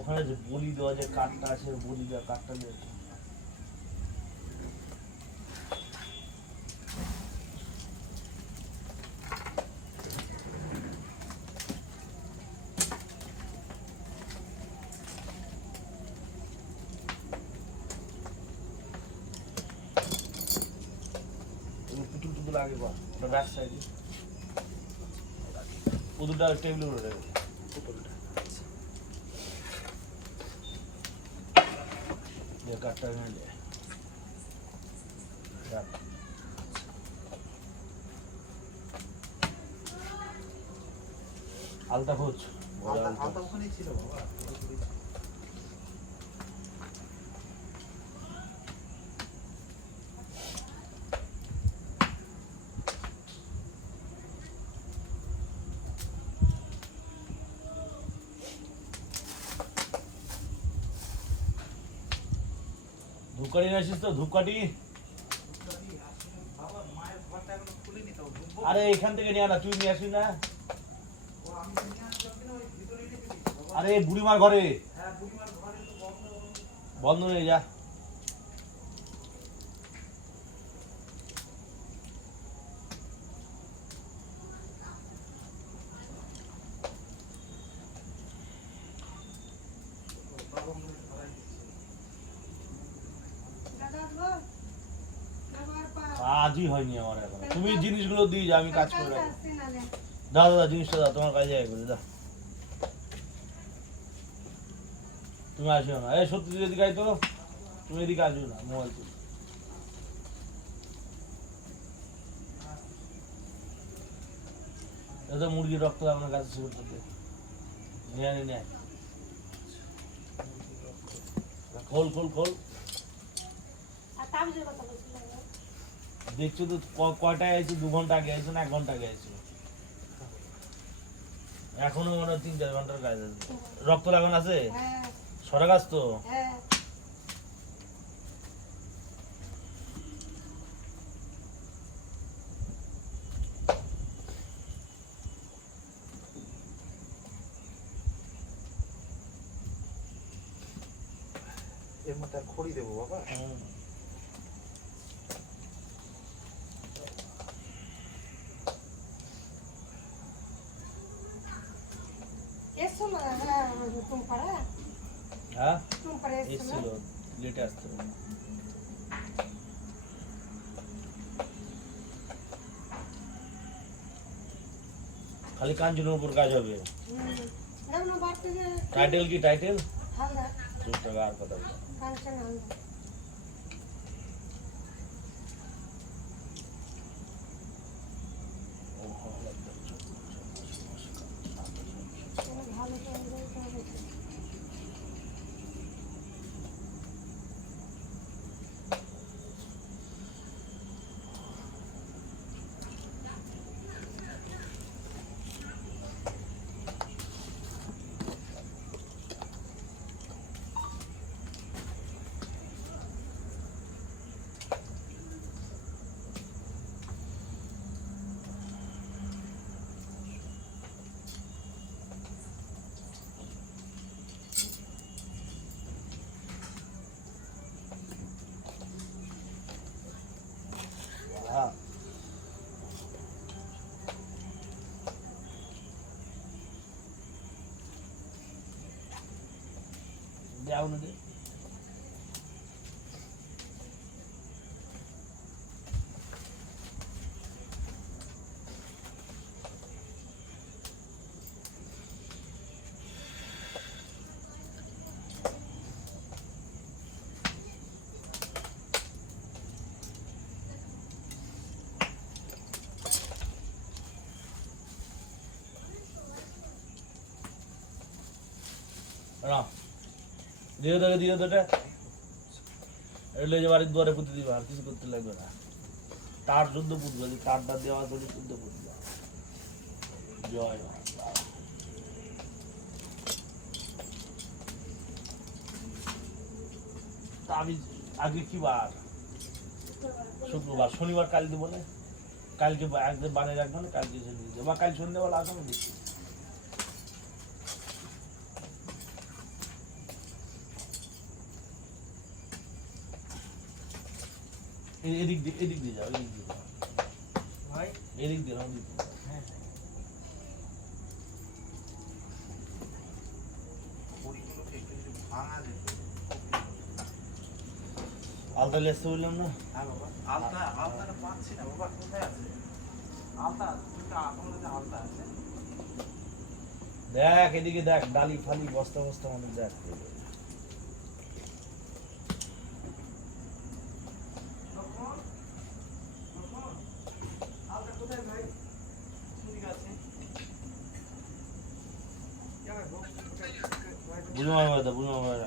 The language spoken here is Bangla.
ওখানে যে বলি দেওয়া যে কাঠটা আছে, বলি দেওয়া কাঠটা নিয়ে আসো। তুমি পুতুল টুতুল আগে কর ওটা ব্যাক সাইডে পুতুলটা টেবিলের উপরে রেখে দাও। পুতুলটা দে। রাখ। আলতা আলতা। আলতা ওখানেই ছিল বাবা ধূপকাঠি নিয়ে আসিস তো, ধূপকাঠি। আরে এখান থেকে নিয়ে আনা তুই নিয়ে আসিস না। আরে বুড়িমার ঘরে। বন্ধ হয়ে যা বাবা মনে হয় ধরাই দিচ্ছে কাজই হয়নি আমার এখন। তুমি জিনিসগুলো দিয়ে যাও, আমি কাজ করে রাখব। দাও দাদা জিনিসটা দাও, তোমার কাজে করে দাও। তুমি আসো না। এই সত্যি এদিকে আয় তো। তুমি এদিকে আসো না, মোবাইল তো এটা মুরগির রক্ত আপনার কাছে ছিল তো নিয়ে নিয়ে। খোল খোল খোল। দেখছ তো কয়টায় আইছি দু ঘণ্টা আগে আইছো না এক ঘণ্টা আগে আইছো এখনও মনে হয় তিন চার ঘণ্টার কাজ আছে। রক্ত লাগানো আছে? সরা গাছ তো? এর মধ্যে খড়ি দেবো বাবা? হ্যাঁ হ্যাঁ না এসছিল। লেটে আসতে খালি কাঞ্চনের উপর কাজ হবে। টাইটেল কি টাইটেল হালদা। চুপ টাকা আর কথা। কাঞ্চন হালদা ও, হলো। তুমি ভালো করে করবে হ্যাঁ যাও না রে। রাম বাড়ির দুয়ারে পুঁতে দিবে, আর কিছু করতে লাগবে না। তার শুদ্ধ পুঁতবে যে তারটা শুদ্ধ পুঁতবে জয় আমি আগে কি বার? শুক্রবার, শনিবার কাল দেবো না। কালকে একদিন বানিয়ে রাখব না, কালকে বা কাল সন্ধ্যেবেলা আসো, আমি এদিক দিয়ে এদিক দিয়ে যাও এদিক দিয়ে। যাও ভাই? এদিক দিয়ে নাও দিয়ে হ্যাঁ। আলতা লেসতে বললাম না? হ্যাঁ বাবা আলতা আলতাটা পাচ্ছি না বাবা কোথায় আছে? আলতা আপনার আলতা আছে। দেখ এদিকে দেখ ডালি ফালি বস্তা বস্তা মানে দেখ। Bunu var burada, bunu var.